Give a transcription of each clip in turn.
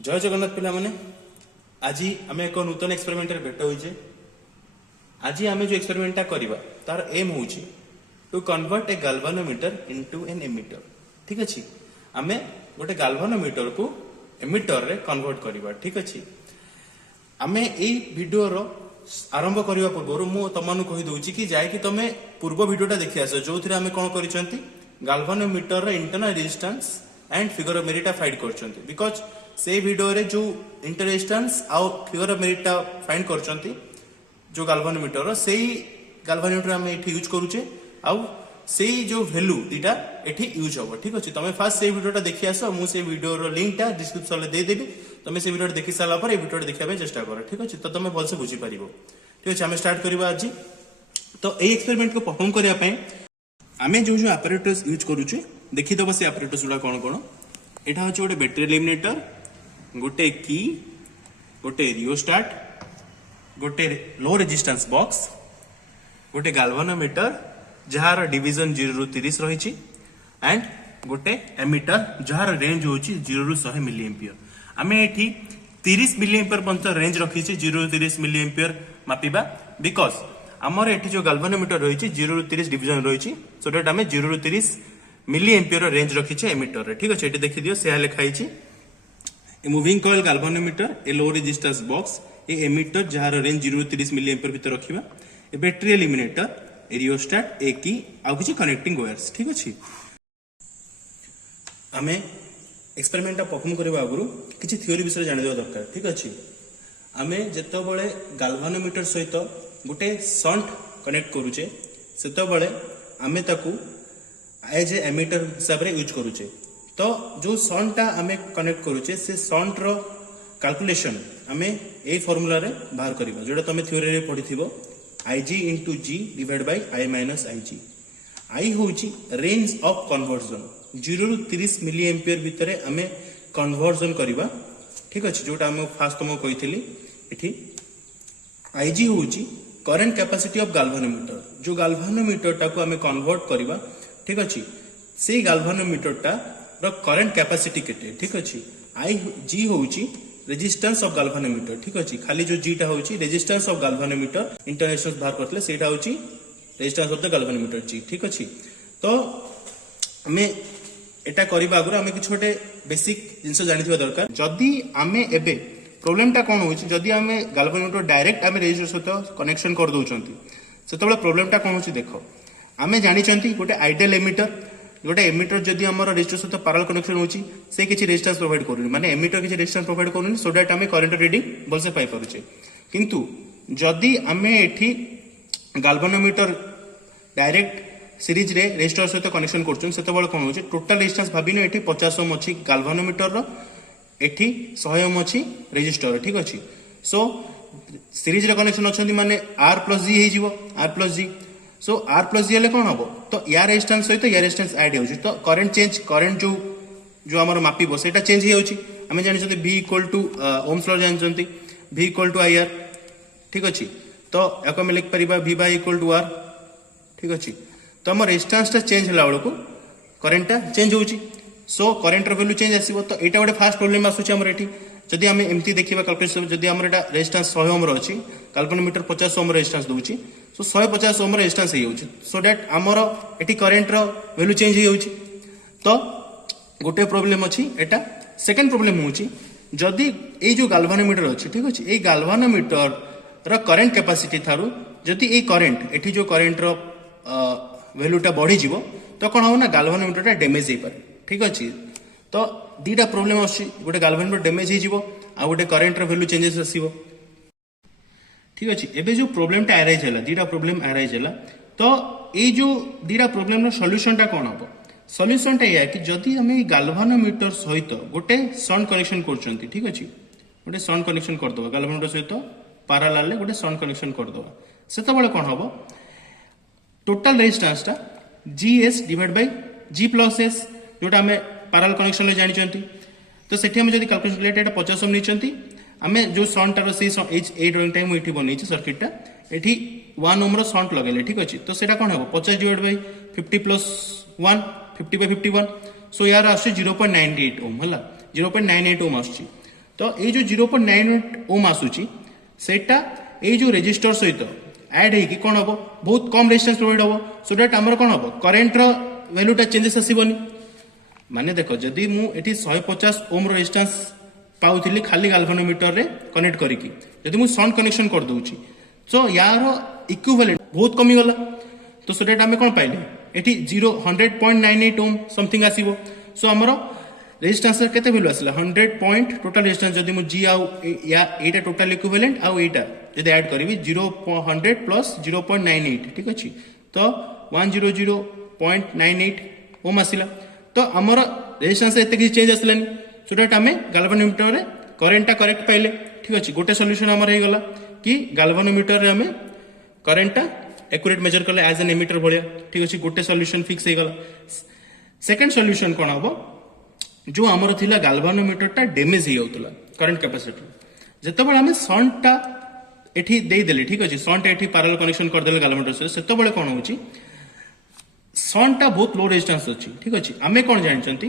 जय जगन्नाथ पिला माने आज आम एक नूतन एक्सपेरिमेंट भेट होइछे। आज आम जो एक्सपेरिमेंटा करवा तार एम हूँ to convert a galvanometer into an ammeter. ठीक अच्छे आम गोटे गाल्वानोमीटर को एमिटर रे कन्वर्ट करवा। ठीक अच्छे आम यही भिडियोर आरंभ करने पूर्व मु तुम कही दूची कि जाकि तुम पूर्व भिडियोटा देखी आस जो थे आम कौन कर गाल्वानोमीटर इंटरनल रेजिस्टेंस एंड फिगरोमेरिटा फाइंड कर बिकज से भिडियो रे जो इंटर रेजिस्टेंस आउ फिगरोमेरिटा फाइंड कर जो गाल्वानोमीटर से गाल्वानोमीटर आम ये यूज करुचे आउ से जो वैल्यू दीटा एठी यूज हम। ठीक अच्छे तुम फास्ट से भिडियोटा देखी आस मुझे भिडियो लिंकटा डिस्क्रिप्शन में देदेवी तुम से भिडियो देखी सारा पर भिडियो देखा चेष्टा कर। ठीक अच्छे तो तुम भलसे बुझीपार। ठीक अच्छे आम स्टार्ट करवा आज। तो ये एक्सपेरिमेंट को परफॉर्म करने आम जो जो आपरेटस यूज करुचे देखीदब से आपरेटस गुड़ा कौन कौन यहाँ हूँ गोटे बैटेरी एलिमिनेटर गोटे की गोटे रियोस्टाट गोटे लो रेजिस्टेंस बॉक्स गोटे गाल्वानोमीटर जार डिवीजन 0 ରୁ 30 रही एंड गोटे एमिटर जार रेंज हूँ 0 ରୁ 100 मिली एम्पियर। आम ये 30 मिली एम्पियर पर्यंत रेंज रखी 0 ରୁ 30 मिली एम्पियर मापिबा बिकज आमर ये जो गाल्वानोमीटर रही 0 ରୁ 30 डिवीजन रही सो दैट आम 0 ରୁ 30 मिली एम्पियर रेंज रखी एमिटर। ठीक अच्छे ये देखी दियो से लिखाई मूविंग कॉइल गाल्वानोमीटर ए लो रेजिस्टेंस बॉक्स ए एमिटर जार रेंज 0 ରୁ 30 मिली एम्पियर भीतर रखा ए बैटेरी एलिमिनेटर ए रियोस्टाट ए की आउ किछि कनेक्टिंग वायर्स। ठीक अच्छे आम एक्सपेरिमेंट परफॉर्म करने आगु किसी थ्योरी विषय जाना दरकार। ठीक अच्छे आम जिते गाल्वानोमीटर सहित गोटे सन्ट कनेक्ट करुचे से आम ताकू एज ए एमिटर हिसाब से यूज करुचे। तो जो सन्टा आम कनेक्ट करुचे से सन्ट रो कैलकुलेशन आम यही फॉर्मूला रे बाहर करबा जोटा तुम थ्योरी रे पढ़ी Ig into G divide by I minus Ig। I हूँ रेंज ऑफ कन्वर्जन 0 ରୁ 30 मिली एम्पियर भितर आम कन्वर्जन करवा। ठीक अच्छे जोटा आम फास्ट तुमको कही ये Ig हूँ करेंट कैपेसिटी ऑफ गाल्वानोमीटर जो गाल्वानोमीटर टाको आम कन्वर्ट करवा। ठीक अच्छे से गाल्वानोमीटर टा करेंट कैपेसिटी केते। ठीक अच्छे Ig हूँ रेजिस्टेंस ऑफ गाल्वानोमीटर। ठीक अच्छे खाली जो जीटा हूँ रेजिस्टेंस ऑफ गाल्वानोमीटर इंटरनेशनल बाहर करते से रेजिस्टेंस ऑफ द गाल्वानोमीटर जी। ठीक अच्छे तो आम एटा करबा आगु आम कि छोटे बेसिक जिनस जानिथिबा दरकार। जदि आम एबे प्रोब्लेमटा कौन होछि जदि आम गाल्वानोमीटर डायरेक्ट आम रेजिस्टर सहित कनेक्शन कर दउचंती सेतबेले प्रोब्लेमटा कौन होछि देख आम जानिचंती गोटे आइडियल एमिटर गोटे एमिटर जदि आमर रेजिस्टर सहित पैरेलल कनेक्शन होछि से किछि रेजिस्टेंस प्रोवाइड करूनी माने एमिटर किछि रेजिस्टेंस प्रोवाइड करूनी सो दैट आम करंट रीडिंग भलसे पाई पारुछे। किंतु जदि आम एठी गाल्वानोमीटर डायरेक्ट सीरीज रे रेजिस्टर सहित कनेक्शन करछन सेतबेले कोन होछि टोटल रेजिस्टेंस भाबिनो एठी 50 ओम अछि गाल्वानोमीटर रो एठी 100 ओम अछि रेजिस्टर। ठीक अछि सो सीरीज रे कनेक्शन अछंती माने R प्लस G हे जिवो R प्लस G सो R प्लस G हेले कोन हबो तो या रेजिस्टेंस सहित या रेजिस्टेंस ऐड होछि तो करंट चेंज करंट जो जो हमर मापिबो सेटा चेंज हे होछि। हम जानि छथि V equal to ohms law जानि छथि V इक्वल टू IR। ठीक अछि तो एको में लिख परिबा V by equal to R। ठीक अछि तो हम रेजिस्टेंस टा चेंज होला बेलको करंट टा चेंज होछि सो करंट रो वैल्यू चेंज आसीबो। तो एटा गोटे फास्ट प्रॉब्लम आसुछि हमर एठी जदि हम एमती देखिबा कैलकुलेशन जदि हमर एटा रेजिस्टेंस 100 ओम रो अछि गाल्वानोमीटर 50 ओम रेजिस्टेंस दोछि सो 150 ओम रेजिस्टेंस हे होछि सो दैट हमर एठी करंट रो वैल्यू चेंज हे होछि। तो गोटे प्रॉब्लम अछि एटा। सेकंड प्रॉब्लम होछि जदि ए जो गाल्वानोमीटर अछि ठीक अछि ए गाल्वानोमीटर रो करंट कैपेसिटी थारु जदि ए करंट एठी जो करंट रो वैल्यूटा बढ़ी जीवो तो कोन हो ना गाल्वानोमीटर डैमेज हे पारे। ठीक अछि तो दीटा प्रॉब्लम अछि गोटे गाल्वानोमीटर डैमेज हे जीवो आ गोटे करंट रो वैल्यू चेंजेस आसीबो। ठीक अछि एबे जो प्रॉब्लमटा अराइज होला दीटा प्रॉब्लम अराइज होला तो ए जो दीटा प्रॉब्लम रो सॉल्यूशनटा कोन हो सॉल्यूशनटा या कि जदि हम गाल्वानोमीटर सहित गोटे सन्ट कनेक्शन करछंती। ठीक अछि गोटे सन्ट कनेक्शन कर दबा गाल्वानोमीटर सहित पैरेलल गोटे सन्ट कनेक्शन कर दबा सेतबेले कोन हो टोटल रेजिस्टेंस टा GS divide by G plus S जोटा हमें पैरेलल कनेक्शन ले जानि छंती तो सेठी हम जदि कैलकुलेशन लेट 50 ओम निचंती आमे जो सन्टार से ए ड्राइंग टाइम एठी बनै छै सर्किट टा एठी 1 ओम रो सन्ट लगेले। ठीक अछि तो सेटा कोन हो 50 डिवाइड बाय 50 प्लस 1 50 बाय 51 सो यार आछे 0.98 ओम हला 0.98 ओम आछी तो ये जो 0.98 ओम आसूची सेटा ये जो रेजिस्टर सहित ऐड है कि कौन हम बहुत कम रेजिस्टेंस प्रोवाइड हम सो दैट आमर कौन हम करेन्ट वैल्यूटा चेंजेस आसबनी माने देख जदि मुझे 150 ओम रेजिस्टेंस पाऊली खाली गाल्भानोमीटर रे कनेक्ट करिकी जदि मुझे सॉन्ट कनेक्शन कर दूची सो यार इक्विवेलेंट बहुत कमी गला तो सो दैट आम कौन पाइले एटी 100.98 ओम समथिंग आसीबो सो आमर रेजिस्टेंस केते वैल्यू आसला 100 पॉइंट टोटल रेजिस्टेंस जदि मु जी आउ या एटा टोटल इक्विवेलेंट आउ एटा जदि ऐड करबी 100 प्लस 0.98 ठीक अछि तो 100.98 ओम आसिला तो आमर रेजिस्टेंस एते कि चेंज आसलानी सो दैट आमे गाल्भानोमीटर रे करेंटटा करेक्ट पाइले ठीक अछि गोटे सॉल्यूशन हमर हे गला कि गाल्भानोमीटर रे आमे करेंटटा एक्यूरेट मेजर करले एज एन एमिटर भलिया ठीक अछि गोटे सॉल्यूशन फिक्स हे गला सेकंड सॉल्यूशन कोन हबो जो आमर थिला गाल्भानोमीटरटा डैमेज हे होतला करंट कैपेसिटर जते बळे आमे सॉन्टटा एठी देई देले ठीक अछि सॉन्ट एठी पैरेलल कनेक्शन कर देले गाल्भानोमीटर से सेते बळे कोन होची सॉन्टटा बहुत लो रेजिस्टेंस अछि ठीक अछि आमे कोन जानचंती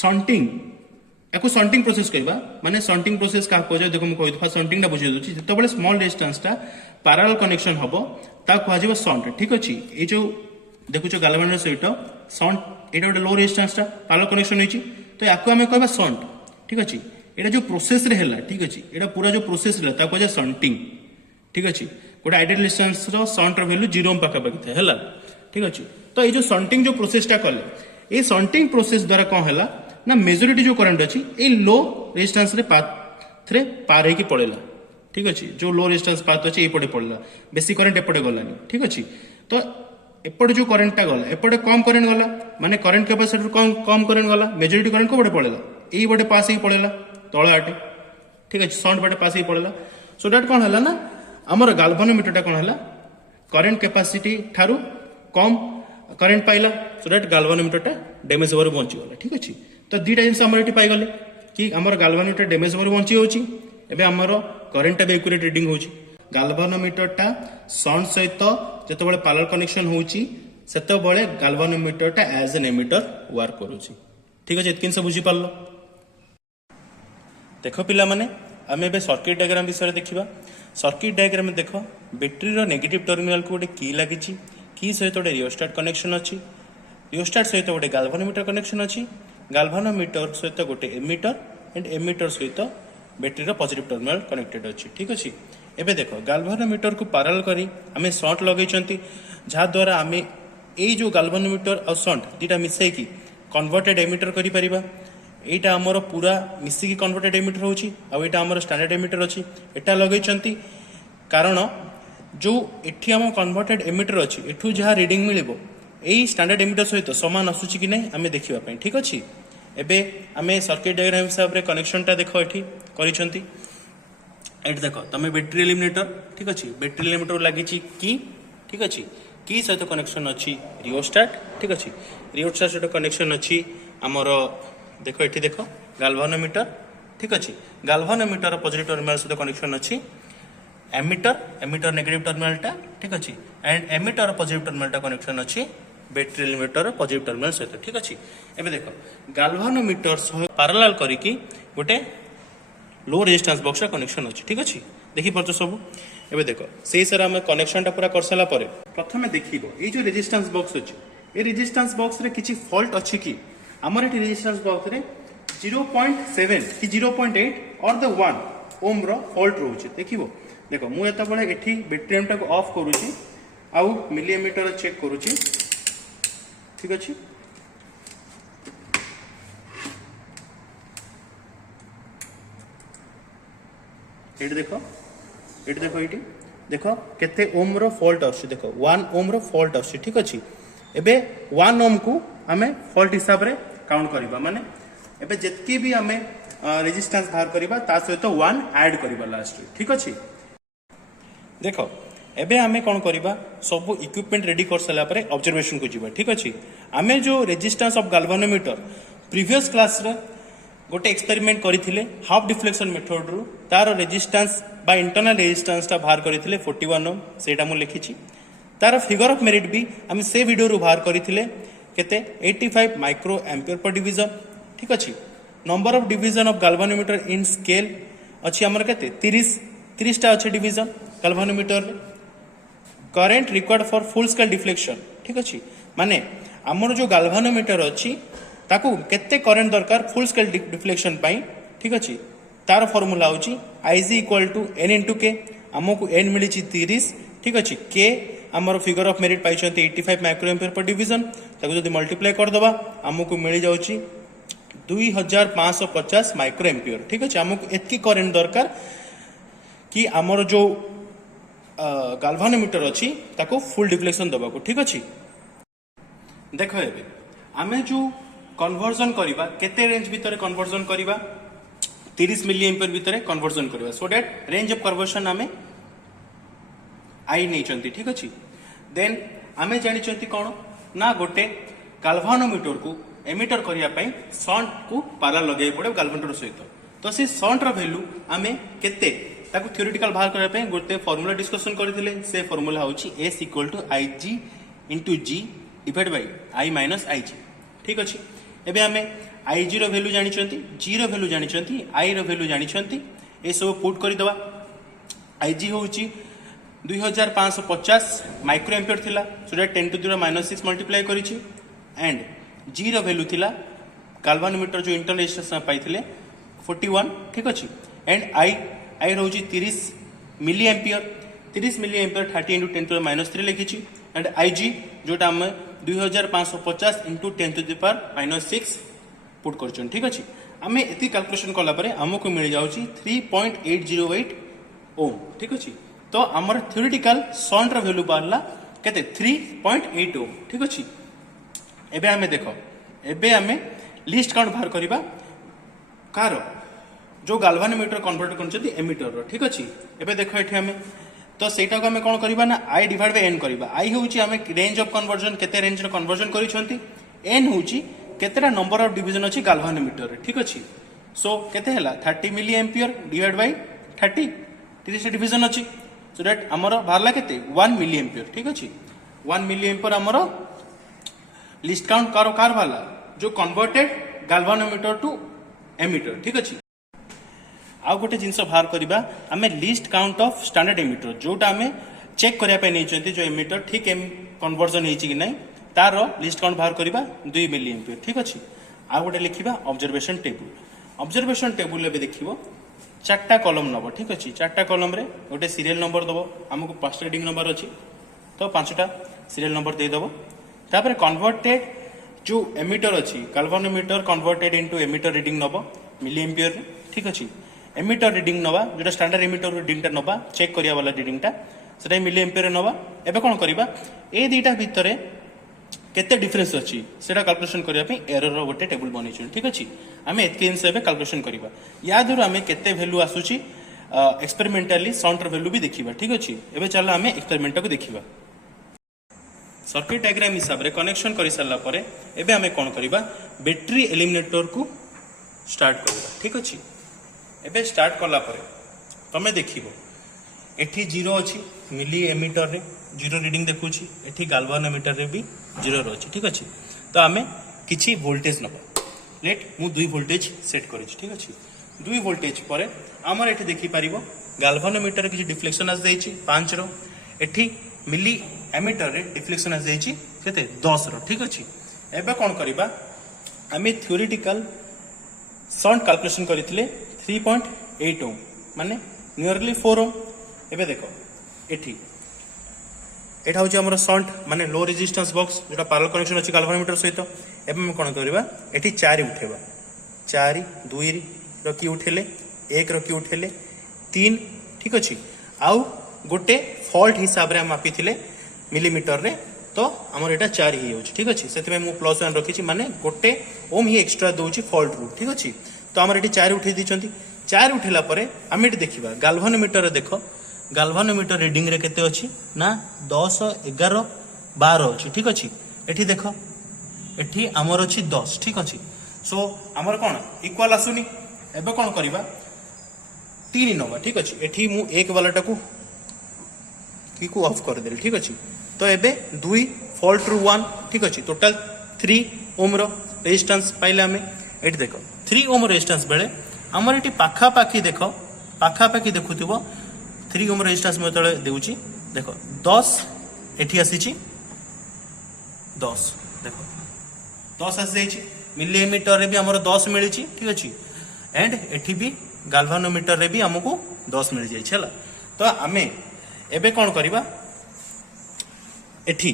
सॉन्टिंग एको सॉन्टिंग प्रोसेस कहबा माने सॉन्टिंग प्रोसेस का को जे देखो म कहै फा सॉन्टिंग टा बुझै दोची जते बळे स्मॉल रेजिस्टेंस टा पैरेलल कनेक्शन हबो ता को आजिबो सॉन्ट ठीक अछि ए जो देखु जो गाल्भानोमीटर सहित सॉन्ट एटा गोटे लो रेजिस्टेंस टा पैरेलल कनेक्शन होईची तो याको आमे कहबा सॉन्ट ठीक अछि एटा जो प्रोसेस रे हैला ठीक अछि एटा पूरा जो प्रोसेस रे ता को जे सॉन्टिंग ठीक अछि गोटे आइडियल रेजिस्टेंस रो सॉन्ट रो वैल्यू 0 ओम पाका पाकी हैला ठीक अछि तो ये जो सॉन्टिंग जो प्रोसेस टा कले ये सॉन्टिंग प्रोसेस द्वारा कौन हैला ना मेजॉरिटी जो करंट अछि ए लो रेजिस्टेंस रे पाथ रे पार हे की पड़ेला ठीक अछि जो लो रेजिस्टेंस पाथ अछि ए पड़े पड़ला बेसी करंट एपड़े गलानी ठीक अछि तो एपड़े जो करंट टा गला एपड़े कम करंट गला माने करंट कैपेसिटर कम करंट गला मेजॉरिटी करंट को बड़े पड़ेला एई बड़े पास ही पड़ेला तळे आटे ठीक अछि सॉन्ट बड़े पास ही पड़ेला सो दैट कौन हैला ना हमर गाल्भानोमीटर टा कौन हैला करंट कैपेसिटी थारु कम करंट पाइला सो दैट गाल्भानोमीटर टा डैमेज होवर बंची गला ठीक अछि तो दीटा जिंस हमर एटी पाइ गले कि हमर गाल्भानोमीटर डैमेज होवर बंची होची एबे हमर करंट बे एक्यूरेट रीडिंग होची गाल्भानोमीटर टा सॉन्ट सहित जते बळे पैरेलल कनेक्शन होची सेते बळे गाल्भानोमीटर टा एज एन एमिटर वर्क करूची ठीक अछि एतकिन से बुझी पारलो देखो पिला माने आमे बे सर्किट डायग्राम विषय देखिबा सर्किट डायग्राम में देखो बैटरी रो नेगेटिव टर्मिनल को गोटे की लागिची की सहित गोटे रियोस्टाट कनेक्शन अछि रियोस्टाट सहित गोटे गाल्भानोमीटर कनेक्शन अछि गाल्भानोमीटर सहित गोटे एमिटर एंड एमिटर सहित बैटरी रो पॉजिटिव टर्मिनल कनेक्टेड अछि ठीक अछि एबे देखो गाल्भानोमीटर को पैरेलल करी आमे शॉर्ट लगैचंती जा द्वारा आमे ए जो गाल्भानोमीटर और शॉर्ट दीटा मिसै की कन्वर्टेड एमिटर करि परिबा एटा हमर पूरा मिसी की कन्वर्टेड एमिटर होची आ एटा हमर स्टैंडर्ड एमिटर अछि एटा लगैचंती कारण जो एठी हम कन्वर्टेड एमिटर अछि एठू जहा रीडिंग मिलिबो एई स्टैंडर्ड एमिटर सहित समान आसुची कि नै आमे देखिबा पई ठीक अछि एबे आमे सर्किट डायग्राम हिसाब रे कनेक्शन टा देखो एठी करिसंती एट देखो तमे बैटरी एलिमिनेटर ठीक अछि बैटरी एलिमिनेटर लागिची की ठीक अछि की सहित कनेक्शन अछि रियोस्टाट ठीक अछि रियोस्टाट सहित कनेक्शन अछि हमर देखो एठी देखो गाल्भानोमीटर ठीक अछि गाल्भानोमीटर पॉजिटिव टर्मिनल सहित कनेक्शन अछि एमिटर नेगेटिव टर्मिनल टा ठीक अछि एंड एमिटर पॉजिटिव टर्मिनल टा कनेक्शन अछि बैटरी एलिमिनेटर पॉजिटिव टर्मिनल सहित ठीक अछि एबे देखो गाल्भानोमीटर सह पैरेलल करिकी गोटे लो रेजिस्टेंस बॉक्स कनेक्शन अछि ठीक अछि देखि परछ सब एबे देखो सेही सर हम कनेक्शन टा पूरा करसला परे प्रथमे देखिबो ए जो रेजिस्टेंस बॉक्स अछि ए रेजिस्टेंस बॉक्स रे किछि फॉल्ट अछि की हमर एटी रेजिस्टेंस बॉक्स रे 0.7 कि 0.8 और द 1 ओम रो फॉल्ट रहउछि देखिबो देखो मु एता बळे एठी बैटरी एम टा को ऑफ करूछि आउ मिलीमीटर चेक करूछि ठीक अछि एट देखो एटी देखो केते ओम रो फॉल्ट आछि देखो 1 ओम रो फॉल्ट आछि ठीक अछि एबे 1 ओम को हमें फॉल्ट हिसाब रे काउंट करबा माने एबे जतकी भी हमें रेजिस्टेंस बाहर करबा ता सहित 1 ऐड करबा लास्ट ठीक अछि देखो एबे हमें कोन करबा सब इक्विपमेंट रेडी कर सला परे ऑब्जर्वेशन को जीवा ठीक अछि हमें जो रेजिस्टेंस ऑफ गाल्भानोमीटर प्रीवियस क्लास रे गोटे एक्सपेरिमेंट करथिले हाफ डिफ्लेक्शन मेथड रु तार रेजिस्टेंस बा इंटरनल रेजिस्टेंस ता बाहर करथिले 41 ओम सेटा मु लिखिछि तार फिगर ऑफ मेरिट भी हम से वीडियो रु बाहर करथिले केते 85 माइक्रो एम्पियर पर डिवीजन ठीक अछि number of division of galvanometer in scale अच्छी आमर केते 30 टा अच्छे डिवीजन गाल्वानोमीटर रे current required for full scale deflection ठीक अच्छी माने आमर जो गाल्वानोमीटर अच्छी ताकू केते करेंट दरकार फुल स्केल डिफ्लेक्शन पाई ठीक अच्छी तार फॉर्मूला होची Ig equal to n into K आमको n मिली 30 ठीक अच्छी के आमर फिगर ऑफ मेरिट पाई 85 माइक्रो एम्पियर पर डिवीजन ताकू जदि मल्टीप्लाई कर दबा आमको मिली जाउची 2550 माइक्रो एम्पियर ठीक अच्छे आमको एतकी करेंट दरकार कि आमर जो गाल्वानोमीटर अच्छी ताको फुल डिफ्लेक्शन दबा को ठीक अच्छी देख एबे आमे जो कन्वर्जन करिबा केते रेंज भितर कन्वर्जन करिबा 30 मिली एम्पियर भितर कन्वर्जन करिबा so that range of conversion आमे आई नहीं चंती ठीक अच्छी देन आमे जानी चंती कोन ना गोटे गाल्वानोमीटर को एमिटर करिया पई शंट को पारा लगे पड़े गाल्वानोमीटर सहित तो से शंट रो वैल्यू आमे केते ताको थ्योरेटिकल बाहर करिया पई गोटे फार्मूला डिस्कशन करथिले से फार्मूला होची S equal to Ig into G divide by I minus Ig ठीक अच्छी एबे आमे Ig रो वैल्यू जानी चंती G रो वैल्यू जानी चंती I रो वैल्यू जानी चंती ए सब पुट करि दवा Ig होची 2550 माइक्रो एम्पियर थिला so that 10 to the -6 multiply करिछि एंड G रो वैल्यू थिला गाल्वानोमीटर जो इंटरनल रेजिस्टेंस पाइथिले 41 ठीक अछि एंड I रोची 30 milli ampere 30 milli ampere 30 into 10 to the -3 लिखिछि एंड Ig जोटा हम 2550 इंटू 10 टू द -6 पुट करछन ठीक अछि हमें एति कैलकुलेशन कला परे हमको मिल जाउची 3.808 ओम ठीक अछि तो हमर थ्योरेटिकल शंट रो वैल्यू बारला केते 3.8 ओम ठीक अछि एबे हमें देखो एबे हमें लिस्ट काउंट बाहर करिबा कार जो गाल्वानोमीटर कन्वर्ट करछथि एमिटर रो ठीक अछि एबे देखो एठी हमें तो सेटा को हमें कोन करिबा ना I डिवाइड बाय n करिबा I होउची हमें रेंज ऑफ कन्वर्जन केते रेंज रो कन्वर्जन करिसथि n होउची केतेटा नंबर ऑफ डिवीजन अछि गाल्वानोमीटर रे ठीक अछि सो केते हला 30 milli ampere divide by 30 division अछि सो दैट हमर बारला केते 1 मिली एम्पियर ठीक अछि 1 मिली एम्पियर हमर लिस्ट काउंट कार वाला जो कन्वर्टेड गाल्वानोमीटर टू एमिटर ठीक अछि आ गोटे जिनस बाहर करिबा हमें list count of standard emitter जोटा हमें चेक करिया पे नै चंती जो एमिटर ठीक कन्वर्जन हेछि कि नै तार लिस्ट काउंट बाहर करिबा 2 मिली एम्पियर ठीक अछि आ गोटे लिखिबा ऑब्जर्वेशन टेबल ले देखिबो चारटा कॉलम नबो ठीक अछि चारटा कॉलम रे गोटे सीरियल नंबर दबो हमको 5 रीडिंग नंबर अछि तो 5टा सीरियल नंबर दे दबो तापर कन्वर्टेड जो एमिटर अछि galvanometer converted into ammeter reading नबो मिली एम्पियर ठीक अछि एमिटर रीडिंग नबा जोटा स्टैंडर्ड एमिटर रीडिंग टा नबा चेक करिया वाला रीडिंग टा सेटा मिली एम्पियर नबा एबे कोन करिबा ए दुईटा भितरे केते डिफरेंस अछि सेटा कैलकुलेशन करिया पे एरर रो गोटे टेबल बनै छै ठीक अछि हमें एतके हिसाब से कैलकुलेशन करिबा या दर हमें केते वैल्यू आसुची एक्सपेरिमेंटली साउंड रो वैल्यू भी देखिबा ठीक अछि एबे चला हमें एक्सपेरिमेंट को देखिबा सर्किट डायग्राम हिसाब रे कनेक्शन करि सरला परे एबे हमें कोन करिबा बैटरी एलिमिनेटर को स्टार्ट करिबा ठीक अछि एबे स्टार्ट करला परे तमे देखिबो एठी 0 अछि मिली एमिटर रे 0 रीडिंग देखुची एठी गाल्वानोमीटर रे भी 0 रहछि ठीक अछि तो हमें किछि वोल्टेज नबा लेट मु 2 वोल्टेज सेट करि ठीक अछि 2 वोल्टेज परे हमर एठी देखि पारिबो गाल्वानोमीटर रे किछि डिफ्लेक्शन आस दैछि 5 रो एठी मिली एमिटर रे डिफ्लेक्शन आस दैछि केते 10 रो ठीक अछि एबे कोन करिबा हमें थ्योरेटिकल साउंड कैलकुलेशन करितले 3.8 ओम माने नियरली 4 ओम एबे देखो एठी एटा होची हमर शंट माने लो रेजिस्टेंस बॉक्स जोटा पैरेलल कनेक्शन अछि गाल्वानोमीटर सहित एबे हम कोन करबा एठी 4 उठेबा 4 2 रो की उठेले 1 रो की उठेले 3 ठीक अछि आउ गोटे फॉल्ट हिसाब रे हम मापिथिले मिलीमीटर रे तो हमर एटा 4 ही होची ठीक अछि सेते में मु +1 रखिछि माने गोटे ओम ही एक्स्ट्रा दोची फॉल्ट रू ठीक अछि तो हमर एटी 4 उठै दिचंती 4 उठेला परे हम एटी देखिबा गाल्वानोमीटर रे देखो गाल्वानोमीटर रीडिंग रे केते अछि ना 10 11 12 अछि ठीक अछि एठी देखो एठी हमर अछि 10 ठीक अछि सो हमर कोन इक्वल आसुनी एबे कोन करिबा 3 नबा ठीक अछि एठी मु एक वालाटा को की को ऑफ कर देल ठीक अछि तो एबे 2 फॉल्ट रू 1 ठीक अछि टोटल 3 ओम रो रेजिस्टेंस पाइले हमें एठी देखो 3 ओम रेजिस्टेंस बेले आमर ये पाखापाखि देख पाखापाखि देखुव 3 ओम रेजिस्टेंस मैं जो देउची देख 10 एठी आसी 10 देख 10 आसी जाइए मिलीमीटर रे भी आमर 10 मिली ठीक अच्छे एंड एठी भी गाल्वानोमीटर रे भी आमको 10 मिल जाइए है तो आमे एबे कौन करवा एठी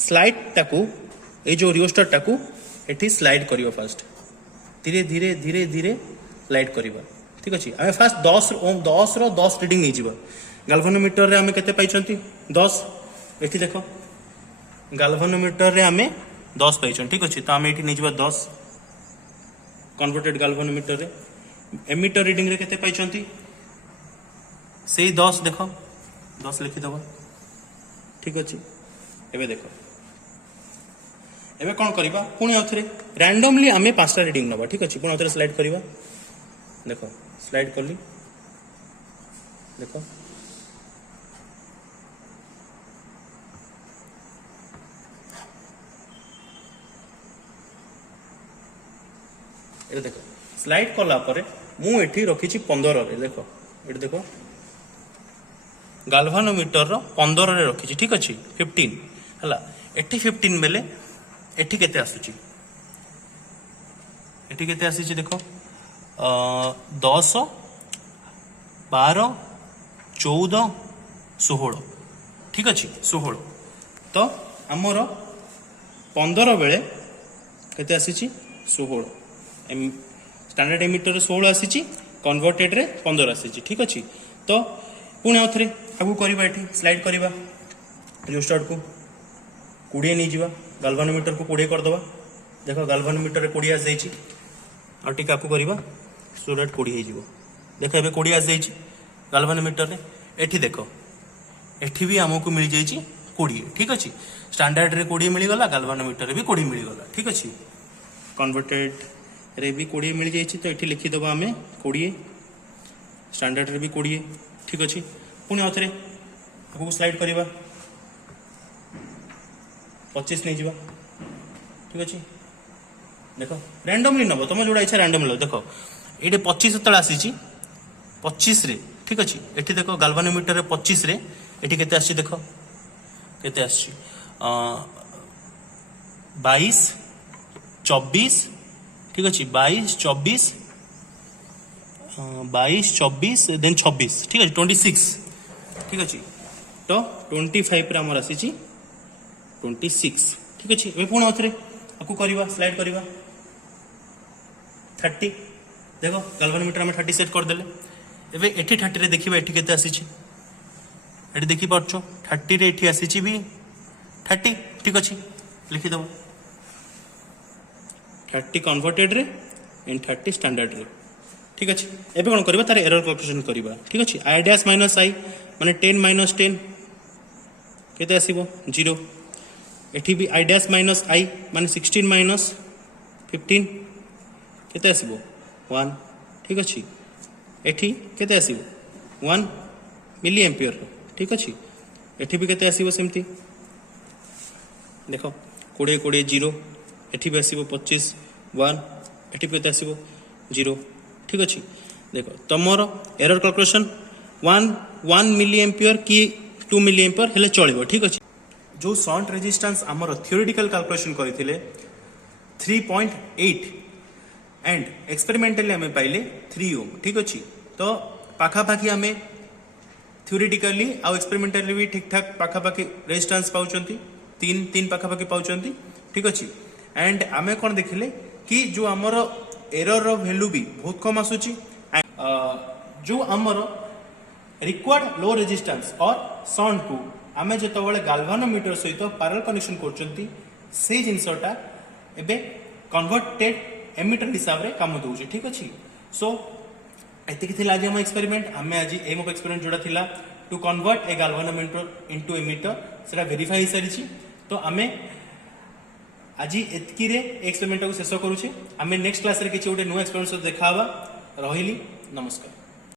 स्लाइड टाकू ए जो रियोस्टर टाकू एठी स्लाइड करियो फर्स्ट धीरे धीरे धीरे धीरे स्लाइड करिवा ठीक अछि आमे फर्स्ट 10 रो 10 रीडिंग नै जिवो गाल्वानोमीटर रे आमे केते पाइछंती 10 एठी देखो गाल्वानोमीटर रे आमे 10 पाइछन ठीक अछि तो आमे एठी नै जिवो 10 कन्वर्टेड गाल्वानोमीटर रे एमीटर रीडिंग रे केते पाइछंती सेही 10 देखो 10 लिखि दबो ठीक अछि एबे देखो एबे कौन करवा पुणी आउथरे रैंडमली आमे 5टा रीडिंग नबा ठीक अछि पुणी आउथरे स्लाइड करवा देखो स्लाइड करली देखो ए देखो स्लाइड कला परे मु एठी रखी छी 15 रे देखो एठी देखो गाल्वानोमीटर रो 15 रे रखी छी ठीक अछि 15 हला एठी 15 बेले एठी केते आसुची एठी केते आसी देखो 10 12 14 16 ठीक अच्छे 16 तो आमर 15 बेले केते आसी 16 स्टैंडर्ड एमीटर 16 आसी कन्वर्टेड रे 15 आसी ठीक अच्छे तो पुणी आउ थे आगू करवा एठी स्लाइड करवा रियोस्टाट को 20 नहीं जावा गाल्वानोमीटर को 20 करदे देख गाल्वानोमीटर 20 आस जाइए आगे आपको करवा सो दैट 20 हो देख ए 20 आस जाइए गाल्वानोमीटर रे एठी देख एठी भी आमको मिल जाइए 20 ठीक अच्छे स्टैंडर्ड रे 20 मिलगला गाल्वानोमीटर भी 20 मिलगला ठीक अच्छे कन्वर्टेड रे भी 20 मिल जाइए तो ये लिखिदेव आम 20 स्टैंडर्ड रे भी 20 ठीक अच्छे पुणी आउ थे आपको स्लाइड करवा 25 नहीं जावा ठीक अच्छे देख रैंडमली नब तुम जो इच्छा रैंडमली देख ये 25 तले आसी 25 रे ठीक अच्छे ये देख गाल्वानोमीटर 25 रे ये केते आसी देख केते आसी 22 24 ठीक अच्छे 22 24 22 24 देन 26 ठीक है 26 ठीक अच्छे तो 25 रे आमर आसी 26 ठीक अच्छे ए पुणी आउथरे आपको करवा स्लाइड करवा 30 देखो गाल्वानोमीटर आम 30 सेट करदे एबे एठी 30 रे देखिबा एठी केते आसी एठी देखि पारछो 30 रे एठी आसी भी 30 ठीक अच्छे लिखि दबो 30 कन्वर्टेड रे एंड 30 स्टैंडर्ड रे ठीक अच्छे एबे कोन करबा तार एरर कैलकुलेशन करबा ठीक अच्छे आई डैश माइनस आई माने 10 माइनस 10 केते आसीबो 0 एठी भी आई डैश माइनस आई माने 16 माइनस 15 केते आसीबो 1 ठीक अच्छे एठी केते आसीबो 1 मिली एम्पियर ठीक अच्छे एठी भी केते आसीबो सेमती देखो 20 20 0 एठी भी आसीबो 25 1 एठी भी केते आसीबो 0 ठीक अच्छे देखो तमरो एरर कैलकुलेशन 1 मिली एम्पियर कि 2 मिली एम्पियर हेले चलिबो ठीक अच्छे जो शंट रेजिस्टेंस आमर थियोरेटिकल कैलकुलेशन करथिले 3.8 एंड एक्सपेरिमेंटली आमे पाइले 3 ओम ठीक अच्छे तो पाखापाखि आमे थियोरेटिकली आ एक्सपेरिमेंटली भी ठीक ठाक पाखापाखि रेजिस्टेंस पाउचंती 3 पाखापाखि पाउचंती ठीक अच्छे एंड आमे कोन देखिले कि जो आमर एरर रो वैल्यू भी बहुत कम आसुची जो आमर रिक्वायर्ड लो रेजिस्टेंस और शंट को आमे जेतबेले गाल्वानोमीटर सहित पैरेलल कनेक्शन करचंती से जिनसटा एबे कन्वर्टेड एमीटर हिसाब रे काम दोउची ठीक अछि सो एतिक थिला आज हम एक्सपेरिमेंट आमे आज एम ऑफ एक्सपेरिमेंट जोड़ा थिला to convert a galvanometer into ammeter सेटा वेरीफाई हो सारिछि तो आमे आज एतकी रे एक्सपेरिमेंट को शेष करूछे आमे नेक्स्ट क्लास रे किछि ओटे नो एक्सपेरिमेंट देखाबा रहिली नमस्कार।